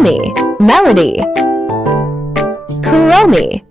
origami, melody, kuromi,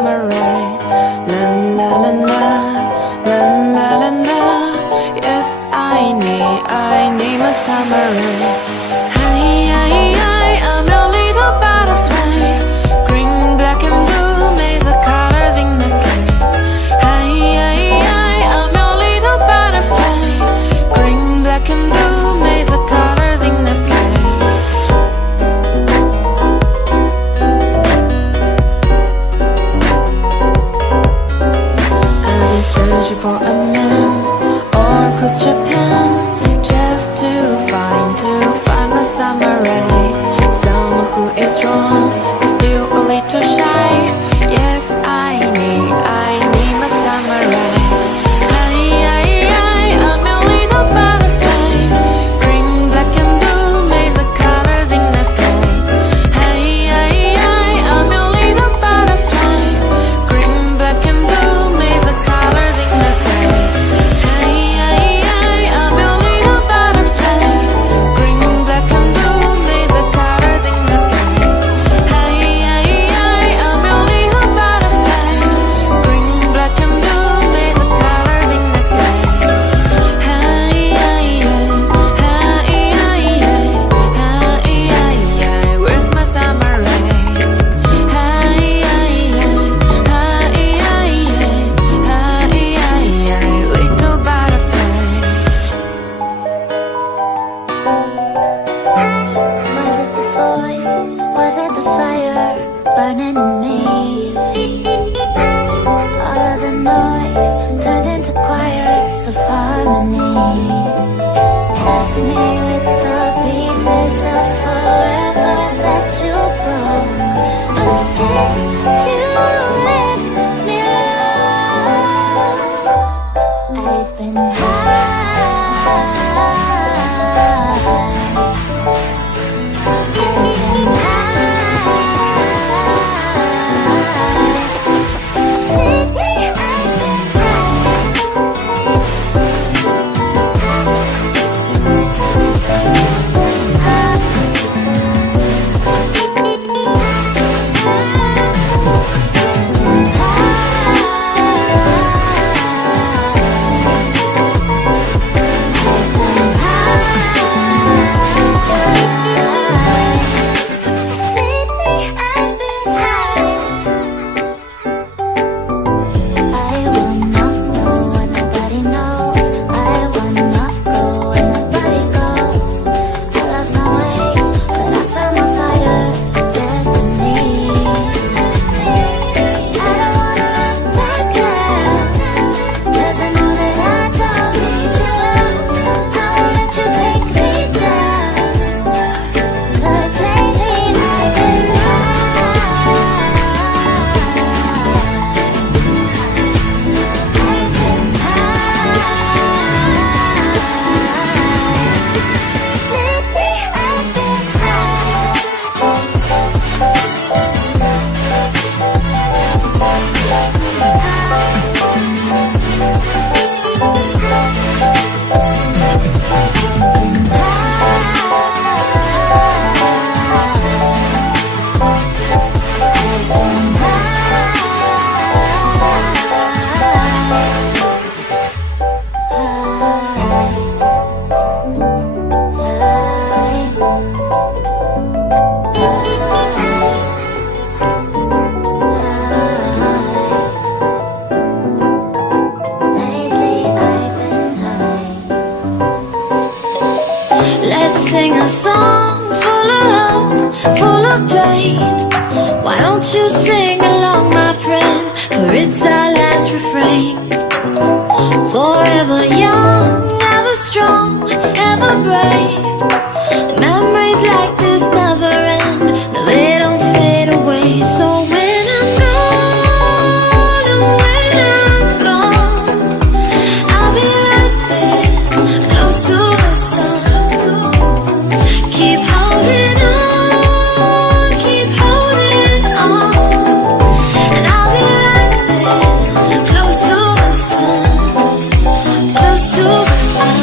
samurai. La la la la, la la la la. Yes, I need my samurai. Hi, hi, hi, I'm your little butterfly. Green, black and blue, maze of colors in the sky. Hi, hi, hi, I'm your little butterfly. Green, black and blue, maze of colors in the sky. Searching for a man or across Japan, just to find my samurai. Someone who is strong, but still a little shy. Yes, I need my samurai. Hi, hi, hi, I'm a little butterfly. Green, black and blue, maze of colors in the sky. Hi, hi, hi, I'm a little butterfly. Green, black and blue, maze of colors in the sky. Hi, hi, hi, I'm a little butterfly. Green, black and blue, maze of colors in the sky. Hi, hi, hi, I'm a little butterfly. Green, black and blue, maze of colors in the sky. Hi, hi, hi, where's my samurai? Hi, hi, little butterfly. Was it the voice? Was it the fire burning in me? All of the noise turned into choirs of harmony. Left me with the pieces of forever that you broke. But since you left me alone, I've been high. Sing a song full of hope, full of pain. Why don't you sing along, my friend? For it's our last refrain. Forever young, ever strong, ever brave. Memories like this never end. No, they don't fade away. So when I'm gone, and when I'm gone, I'll be right there, close to the sun. Keep holding on, keep holding on. And I'll be right there, close to the sun, close to the sun.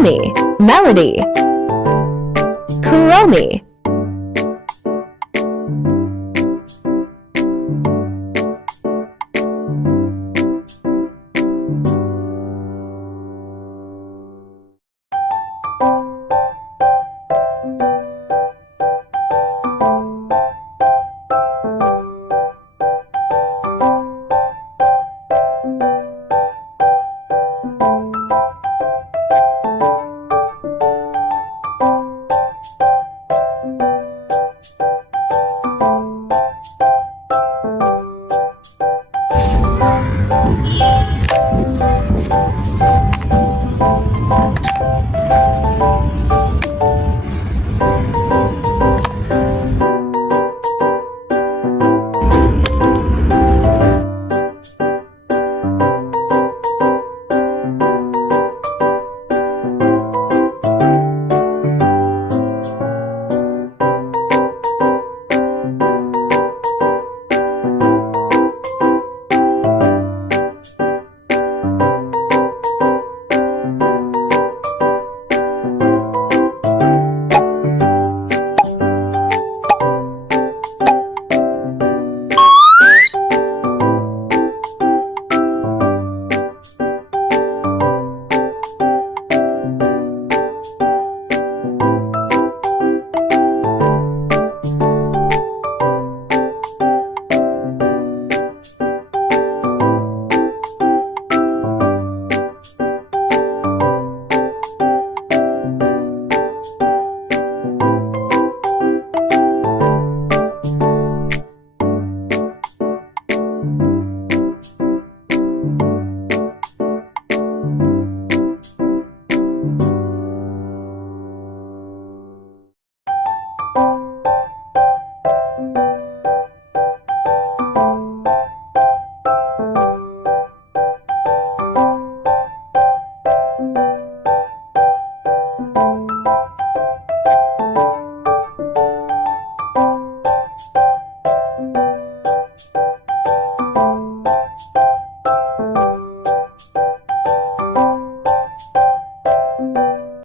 origami, melody, kuromi,